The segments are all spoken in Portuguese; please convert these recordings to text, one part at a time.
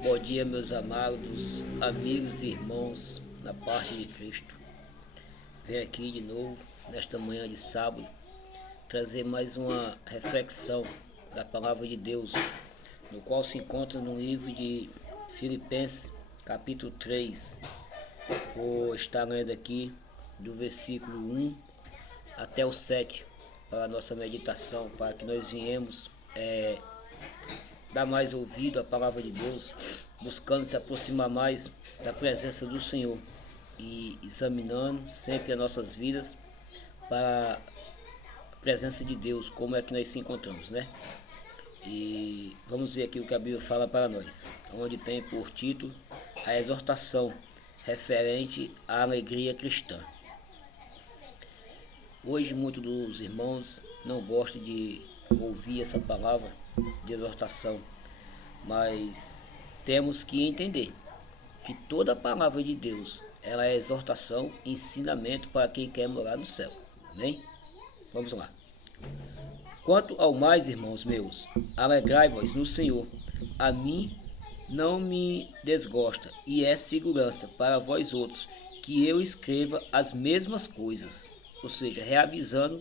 Bom dia, meus amados amigos e irmãos na parte de Cristo. Venho aqui de novo, nesta manhã de sábado, trazer mais uma reflexão da palavra de Deus, no qual se encontra no livro de Filipenses, capítulo 3. Vou estar lendo aqui do versículo 1 até o 7 para a nossa meditação, para que nós viemos dar mais ouvido à palavra de Deus, buscando se aproximar mais da presença do Senhor e examinando sempre as nossas vidas para a presença de Deus, como é que nós se encontramos, né? E vamos ver aqui o que a Bíblia fala para nós, onde tem por título a exortação referente à alegria cristã. Hoje muitos dos irmãos não gostam de ouvir essa palavra de exortação, mas temos que entender que toda a palavra de Deus ela é exortação e ensinamento para quem quer morar no céu. Amém? Vamos lá. Quanto ao mais, irmãos meus, alegrai-vos no Senhor. A mim não me desgosta e é segurança para vós outros que eu escreva as mesmas coisas, ou seja, reavisando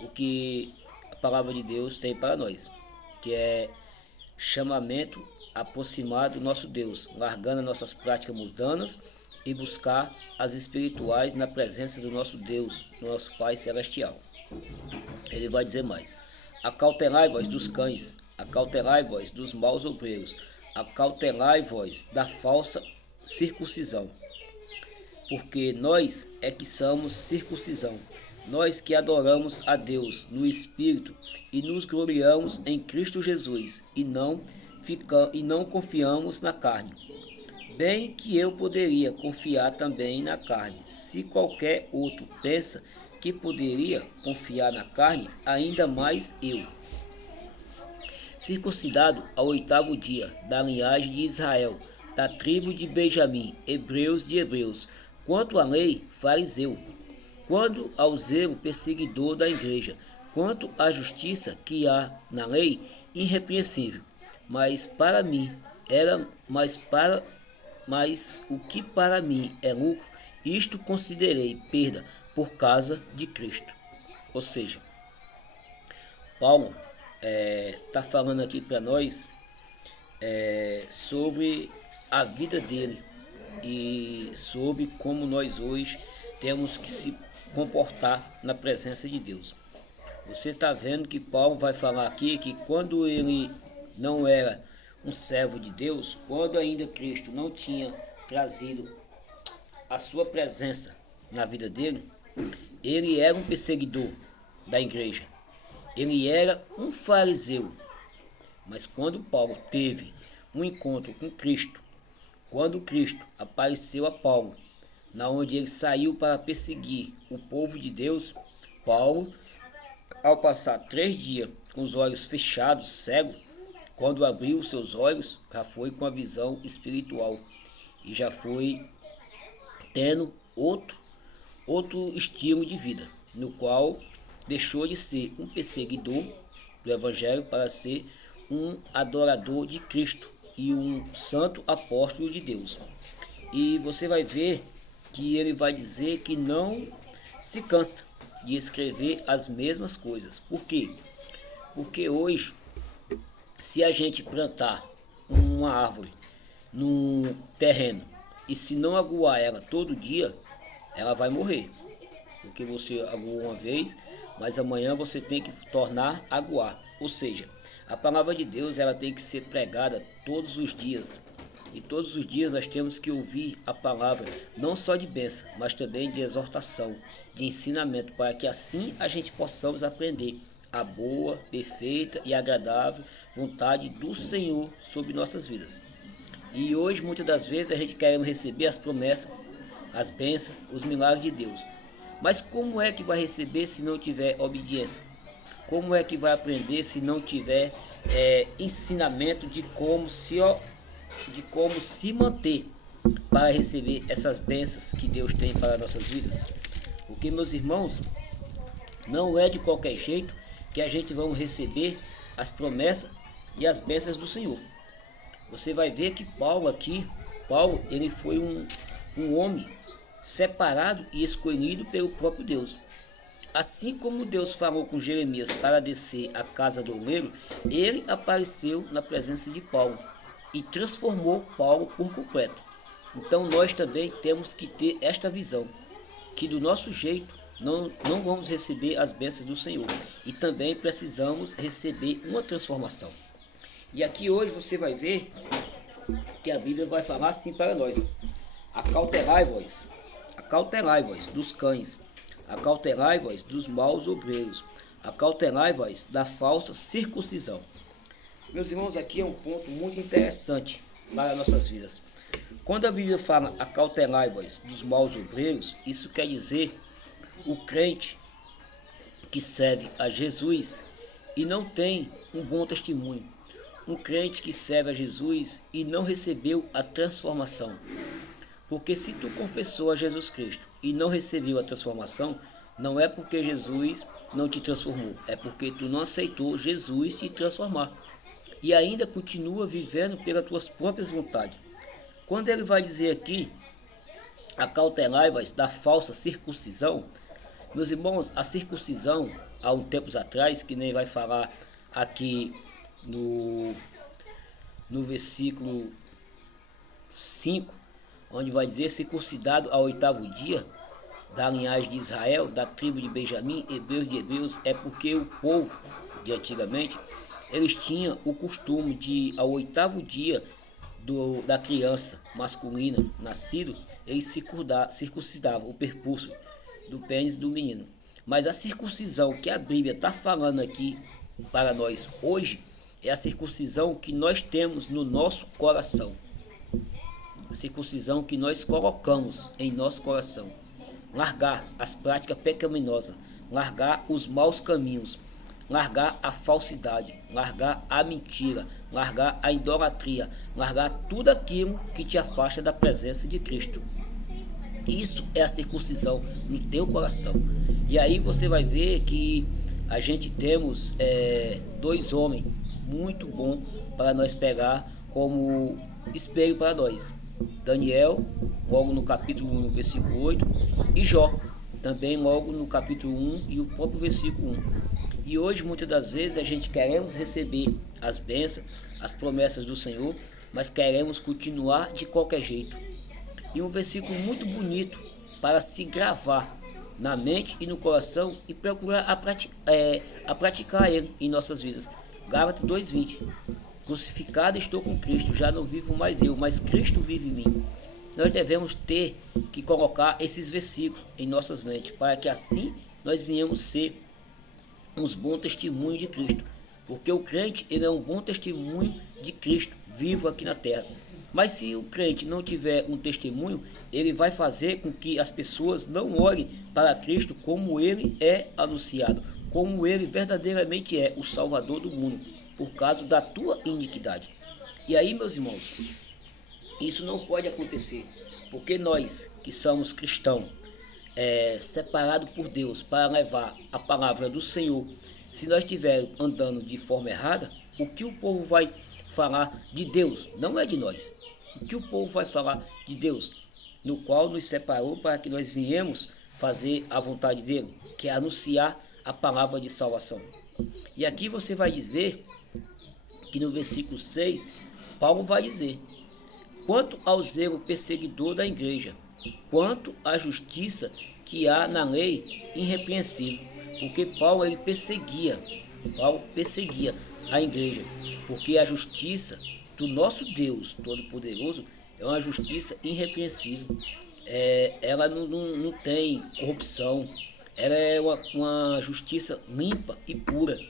o que a palavra de Deus tem para nós, que é chamamento aproximado do nosso Deus, largando nossas práticas mundanas e buscar as espirituais na presença do nosso Deus, do nosso Pai Celestial. Ele vai dizer mais: acautelai-vos dos cães, acautelai-vos dos maus obreiros, acautelai-vos da falsa circuncisão, porque nós é que somos circuncisão, nós que adoramos a Deus no Espírito e nos gloriamos em Cristo Jesus e não confiamos na carne. Bem que eu poderia confiar também na carne. Se qualquer outro pensa que poderia confiar na carne, ainda mais eu. Circuncidado ao 8º dia, da linhagem de Israel, da tribo de Benjamim, hebreus de hebreus, quanto à lei, fariseu, quanto ao zelo, perseguidor da igreja, quanto à justiça que há na lei, irrepreensível. Mas o que para mim é lucro, isto considerei perda por causa de Cristo. Ou seja, Paulo está falando aqui para nós sobre a vida dele e sobre como nós hoje temos que se comportar na presença de Deus. Você está vendo que Paulo vai falar aqui que quando ele não era um servo de Deus, quando ainda Cristo não tinha trazido a sua presença na vida dele, ele era um perseguidor da igreja, ele era um fariseu. Mas quando Paulo teve um encontro com Cristo, quando Cristo apareceu a Paulo, na onde ele saiu para perseguir o povo de Deus, Paulo, ao passar 3 dias com os olhos fechados, cego, quando abriu os seus olhos, já foi com a visão espiritual e já foi tendo outro estilo de vida, no qual deixou de ser um perseguidor do Evangelho para ser um adorador de Cristo e um santo apóstolo de Deus. E você vai ver que ele vai dizer que não se cansa de escrever as mesmas coisas. Por quê? Porque hoje, se a gente plantar uma árvore num terreno e se não aguar ela todo dia, ela vai morrer. Porque você aguou uma vez, mas amanhã você tem que tornar a aguar. Ou seja, a palavra de Deus ela tem que ser pregada todos os dias. E todos os dias nós temos que ouvir a palavra, não só de bênção, mas também de exortação, de ensinamento, para que assim a gente possamos aprender a boa, perfeita e agradável vontade do Senhor sobre nossas vidas. E hoje, muitas das vezes, a gente quer receber as promessas, as bênçãos, os milagres de Deus. Mas como é que vai receber se não tiver obediência? Como é que vai aprender se não tiver ensinamento de como se manter para receber essas bênçãos que Deus tem para nossas vidas? Porque, meus irmãos, não é de qualquer jeito que a gente vai receber as promessas e as bênçãos do Senhor. você vai ver que Paulo aqui, Paulo, ele foi um homem separado e escolhido pelo próprio Deus. Assim como Deus falou com Jeremias para descer à casa do oleiro, ele apareceu na presença de Paulo e transformou Paulo por completo. Então nós também temos que ter esta visão, que do nosso jeito não vamos receber as bênçãos do Senhor, e também precisamos receber uma transformação. E aqui hoje você vai ver que a Bíblia vai falar assim para nós: acautelai-vos dos cães, acautelai-vos dos maus obreiros, acautelai-vos da falsa circuncisão. Meus irmãos, aqui é um ponto muito interessante para nossas vidas. Quando a Bíblia fala acautelai-vos dos maus obreiros, isso quer dizer o crente que serve a Jesus e não tem um bom testemunho. Um crente que serve a Jesus e não recebeu a transformação. Porque se tu confessou a Jesus Cristo e não recebeu a transformação, não é porque Jesus não te transformou, é porque tu não aceitou Jesus te transformar. E ainda continua vivendo pelas tuas próprias vontades. Quando ele vai dizer aqui, acautelai-vos da falsa circuncisão, meus irmãos, a circuncisão, há um tempos atrás, que nem vai falar aqui no versículo 5, onde vai dizer: circuncidado ao 8º dia, da linhagem de Israel, da tribo de Benjamim, hebreus de hebreus, é porque o povo de antigamente, eles tinham o costume de, ao 8º dia da criança masculina nascido, eles circuncidavam o perpúcio do pênis do menino. Mas a circuncisão que a Bíblia está falando aqui para nós hoje é a circuncisão que nós temos no nosso coração. A circuncisão que nós colocamos em nosso coração. Largar as práticas pecaminosas, largar os maus caminhos, largar a falsidade, largar a mentira, largar a idolatria, largar tudo aquilo que te afasta da presença de Cristo. Isso é a circuncisão no teu coração. E aí você vai ver que a gente temos dois homens muito bons para nós pegar como espelho para nós. Daniel, logo no capítulo 1, versículo 8, e Jó, também logo no capítulo 1 e o próprio versículo 1. E hoje, muitas das vezes, a gente queremos receber as bênçãos, as promessas do Senhor, mas queremos continuar de qualquer jeito. E um versículo muito bonito para se gravar na mente e no coração e procurar a praticar ele em nossas vidas. Gálatas 2:20. Crucificado estou com Cristo, já não vivo mais eu, mas Cristo vive em mim. Nós devemos ter que colocar esses versículos em nossas mentes, para que assim nós venhamos ser uns bons testemunhos de Cristo. Porque o crente, ele é um bom testemunho de Cristo, vivo aqui na terra. Mas se o crente não tiver um testemunho, ele vai fazer com que as pessoas não olhem para Cristo como ele é anunciado, como ele verdadeiramente é o Salvador do mundo, por causa da tua iniquidade. E aí, meus irmãos, isso não pode acontecer, porque nós que somos cristãos, separados por Deus para levar a palavra do Senhor, se nós estivermos andando de forma errada, o que o povo vai falar de Deus não é de nós. O que o povo vai falar de Deus, no qual nos separou para que nós viemos fazer a vontade dele, que é anunciar a palavra de salvação. E aqui você vai dizer que no versículo 6, Paulo vai dizer: quanto ao zelo perseguidor da igreja, quanto à justiça que há na lei irrepreensível. Porque Paulo perseguia a igreja, porque a justiça do nosso Deus Todo-Poderoso é uma justiça irrepreensível. Ela não tem corrupção, ela é uma justiça limpa e pura.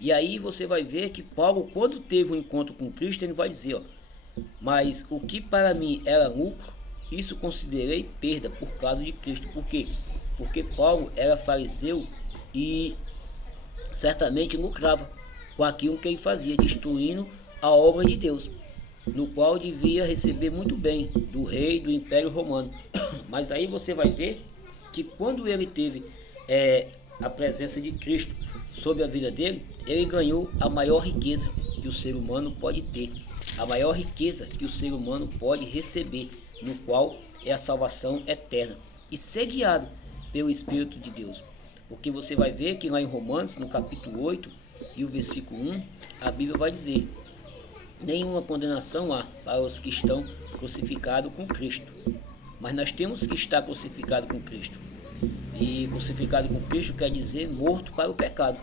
E aí você vai ver que Paulo, quando teve um encontro com Cristo, ele vai dizer: mas o que para mim era lucro, isso considerei perda por causa de Cristo. Por quê? Porque Paulo era fariseu e certamente lucrava com aquilo que ele fazia, destruindo a obra de Deus, no qual devia receber muito bem do rei do Império Romano. Mas aí você vai ver que quando ele teve a presença de Cristo sobre a vida dele, ele ganhou a maior riqueza que o ser humano pode ter, a maior riqueza que o ser humano pode receber, no qual é a salvação eterna, e ser guiado pelo Espírito de Deus. Porque você vai ver que lá em Romanos, no capítulo 8 e o versículo 1, a Bíblia vai dizer: nenhuma condenação há para os que estão crucificados com Cristo. Mas nós temos que estar crucificados com Cristo. E crucificado com Cristo quer dizer morto para o pecado.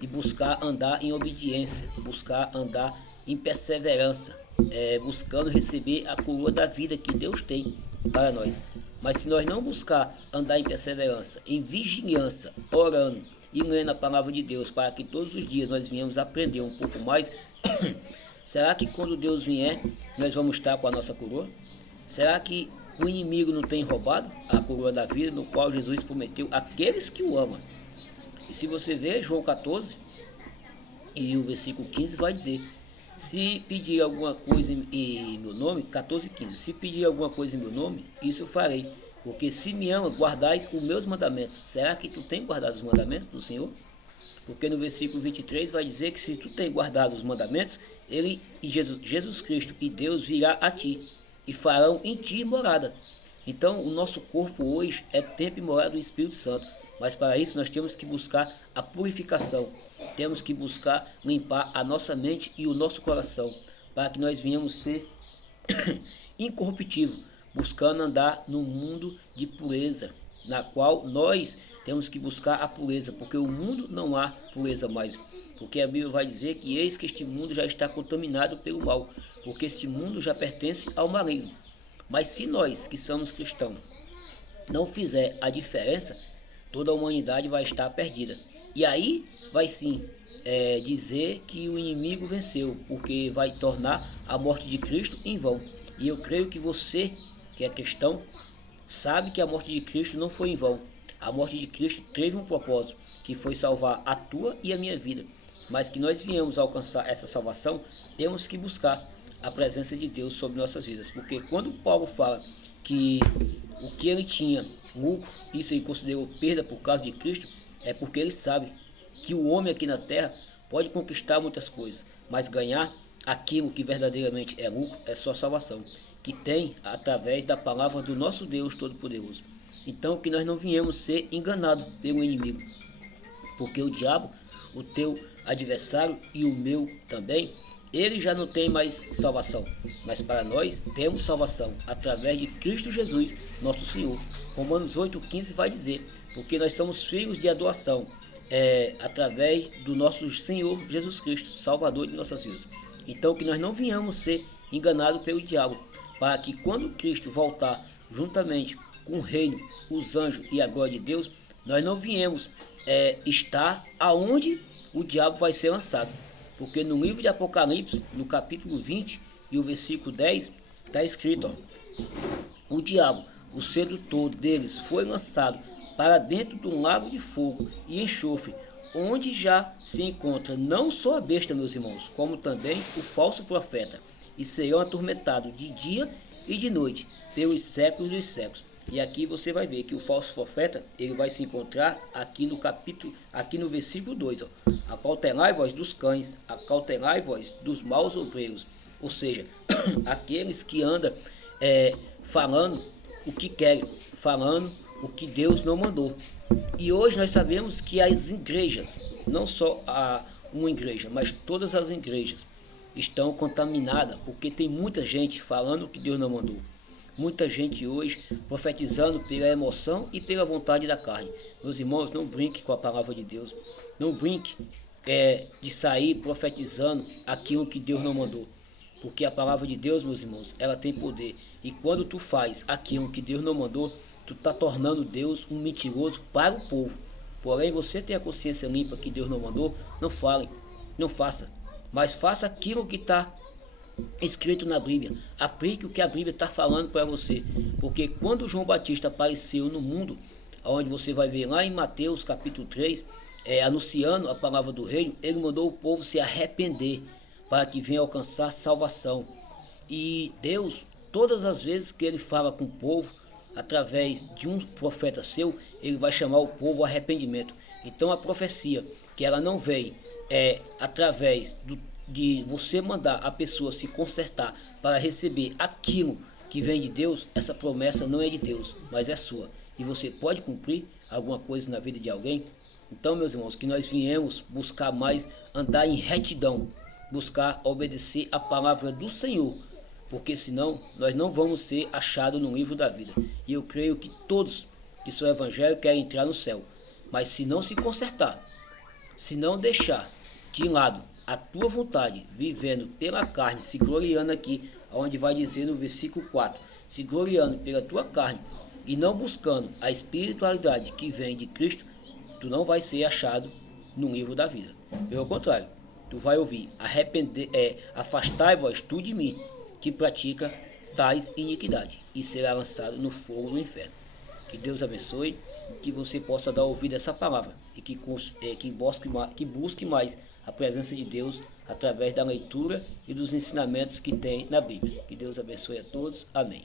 E buscar andar em obediência, buscar andar em perseverança, buscando receber a coroa da vida que Deus tem para nós. Mas se nós não buscar andar em perseverança, em vigilância, orando e lendo a palavra de Deus, para que todos os dias nós venhamos aprender um pouco mais, será que quando Deus vier, nós vamos estar com a nossa coroa? Será que o inimigo não tem roubado a coroa da vida, no qual Jesus prometeu àqueles que o amam? E se você ver João 14 e o versículo 15 vai dizer: se pedir alguma coisa em meu nome, 14 e 15, se pedir alguma coisa em meu nome, isso eu farei, porque se me ama, guardais os meus mandamentos. Será que tu tem guardado os mandamentos do Senhor? Porque no versículo 23 vai dizer que se tu tem guardado os mandamentos, ele e Jesus Cristo e Deus virá a ti e farão em ti morada. Então o nosso corpo hoje é templo e morada do Espírito Santo, mas para isso nós temos que buscar a purificação, temos que buscar limpar a nossa mente e o nosso coração, para que nós venhamos ser incorruptível, buscando andar no mundo de pureza, na qual nós temos que buscar a pureza, porque o mundo não há pureza mais, porque a Bíblia vai dizer que eis que este mundo já está contaminado pelo mal, porque este mundo já pertence ao maligno. Mas se nós que somos cristãos não fizer a diferença, toda a humanidade vai estar perdida. E aí vai sim dizer que o inimigo venceu, porque vai tornar a morte de Cristo em vão. E eu creio que você, que é cristão, sabe que a morte de Cristo não foi em vão. A morte de Cristo teve um propósito, que foi salvar a tua e a minha vida. Mas que nós viemos alcançar essa salvação, temos que buscar a presença de Deus sobre nossas vidas. Porque quando Paulo fala que o que ele tinha lucro, isso ele considerou perda por causa de Cristo, é porque ele sabe que o homem aqui na terra pode conquistar muitas coisas, mas ganhar aquilo que verdadeiramente é lucro é só salvação, que tem através da palavra do nosso Deus Todo-Poderoso. Então que nós não viemos ser enganados pelo inimigo, porque o diabo, o teu adversário e o meu também, ele já não tem mais salvação, mas para nós temos salvação através de Cristo Jesus, nosso Senhor. Romanos 8,15 vai dizer: porque nós somos filhos de adoção, através do nosso Senhor Jesus Cristo, Salvador de nossas vidas. Então que nós não venhamos ser enganados pelo diabo, para que quando Cristo voltar juntamente com o reino, os anjos e a glória de Deus, nós não viemos estar aonde o diabo vai ser lançado. Porque no livro de Apocalipse, no capítulo 20 e o versículo 10, está escrito: o diabo, o sedutor deles, foi lançado para dentro de um lago de fogo e enxofre, onde já se encontra não só a besta, meus irmãos, como também o falso profeta, e serão atormentados de dia e de noite, pelos séculos dos séculos. E aqui você vai ver que o falso profeta, ele vai se encontrar aqui no capítulo, aqui no versículo 2, ó. Acautelai-vos dos cães, acautelai-vos dos maus obreiros. Ou seja, aqueles que andam falando o que querem, falando o que Deus não mandou. E hoje nós sabemos que as igrejas, não só uma igreja, mas todas as igrejas estão contaminadas, porque tem muita gente falando o que Deus não mandou. Muita gente hoje profetizando pela emoção e pela vontade da carne. Meus irmãos, não brinque com a palavra de Deus. Não brinque de sair profetizando aquilo que Deus não mandou. Porque a palavra de Deus, meus irmãos, ela tem poder. E quando tu faz aquilo que Deus não mandou, tu está tornando Deus um mentiroso para o povo. Porém, você tem a consciência limpa que Deus não mandou, não fale, não faça. Mas faça aquilo que está escrito na Bíblia. Aplique o que a Bíblia está falando para você. Porque quando João Batista apareceu no mundo, onde você vai ver lá em Mateus capítulo 3, anunciando a palavra do reino, ele mandou o povo se arrepender para que venha alcançar salvação. E Deus, todas as vezes que ele fala com o povo, através de um profeta seu, ele vai chamar o povo ao arrependimento. Então a profecia, que ela não vem através de você mandar a pessoa se consertar para receber aquilo que vem de Deus, essa promessa não é de Deus, mas é sua. E você pode cumprir alguma coisa na vida de alguém? Então, meus irmãos, que nós viemos buscar mais andar em retidão, buscar obedecer a palavra do Senhor, porque senão nós não vamos ser achados no livro da vida. E eu creio que todos que são evangélicos querem entrar no céu, mas se não se consertar, se não deixar de lado a tua vontade, vivendo pela carne, se gloriando aqui, onde vai dizer no versículo 4, se gloriando pela tua carne e não buscando a espiritualidade que vem de Cristo, tu não vai ser achado no livro da vida. Pelo contrário, tu vai ouvir, afastai-vos tu de mim, que pratica tais iniquidade, e será lançado no fogo do inferno. Que Deus abençoe, que você possa dar ouvido a essa palavra e que busque mais a presença de Deus através da leitura e dos ensinamentos que tem na Bíblia. Que Deus abençoe a todos. Amém.